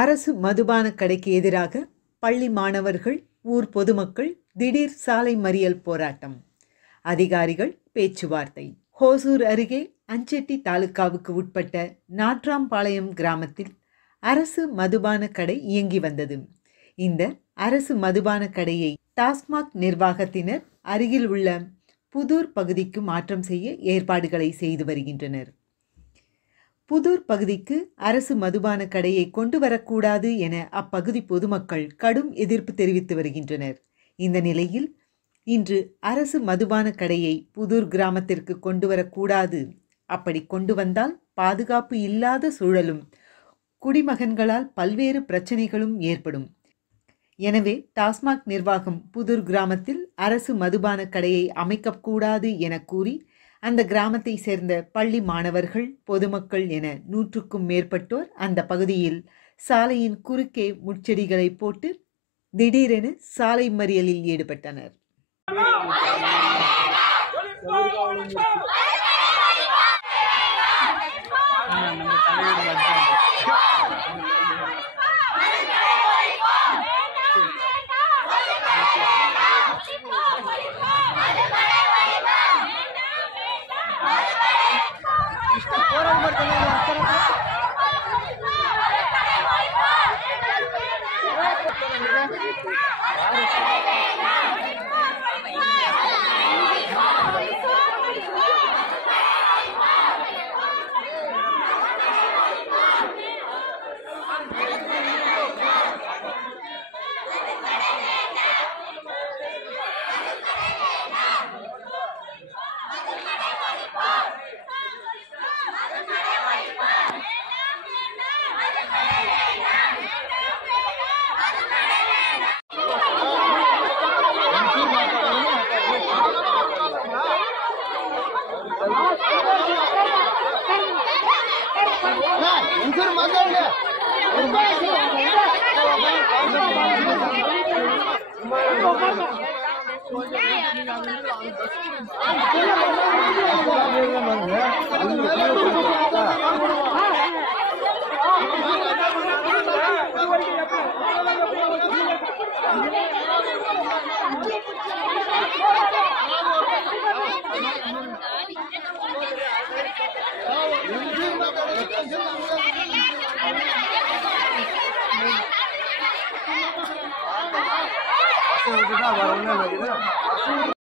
அரசு மதுபான கடைக்கு எதிராக பள்ளி மாணவர்கள், ஊர் பொதுமக்கள் திடீர் சாலை மறியல் போராட்டம். அதிகாரிகள் பேச்சுவார்த்தை. ஹோசூர் அருகே அஞ்செட்டி தாலுகாவுக்கு உட்பட்ட நாட்ராம்பாளையம் கிராமத்தில் அரசு மதுபான கடை இயங்கி வந்தது. இந்த அரசு மதுபான கடையை டாஸ்மாக் நிர்வாகத்தினர் அருகில் உள்ள புதூர் பகுதிக்கு மாற்றம் செய்ய ஏற்பாடுகளை செய்து வருகின்றனர். புதூர் பகுதிக்கு அரசு மதுபான கடையை கொண்டு வரக்கூடாது என அப்பகுதி பொதுமக்கள் கடும் எதிர்ப்பு தெரிவித்து வருகின்றனர். இந்த நிலையில் இன்று அரசு மதுபான கடையை புதூர் கிராமத்திற்கு கொண்டு வரக்கூடாது, அப்படி கொண்டு வந்தால் பாதுகாப்பு இல்லாத சூழலும் குடிமகன்களால் பல்வேறு பிரச்சனைகளும் ஏற்படும். எனவே டாஸ்மாக் நிர்வாகம் புதூர் கிராமத்தில் அரசு மதுபான கடையை அமைக்கக்கூடாது என கூறி அந்த கிராமத்தை சேர்ந்த பள்ளி மாணவர்கள், பொதுமக்கள் என 100க்கும் மேற்பட்டோர் அந்த பகுதியில் சாலையின் குறுக்கே முட்செடிகளை போட்டு திடீரென சாலை மறியலில் ஈடுபட்டனர்.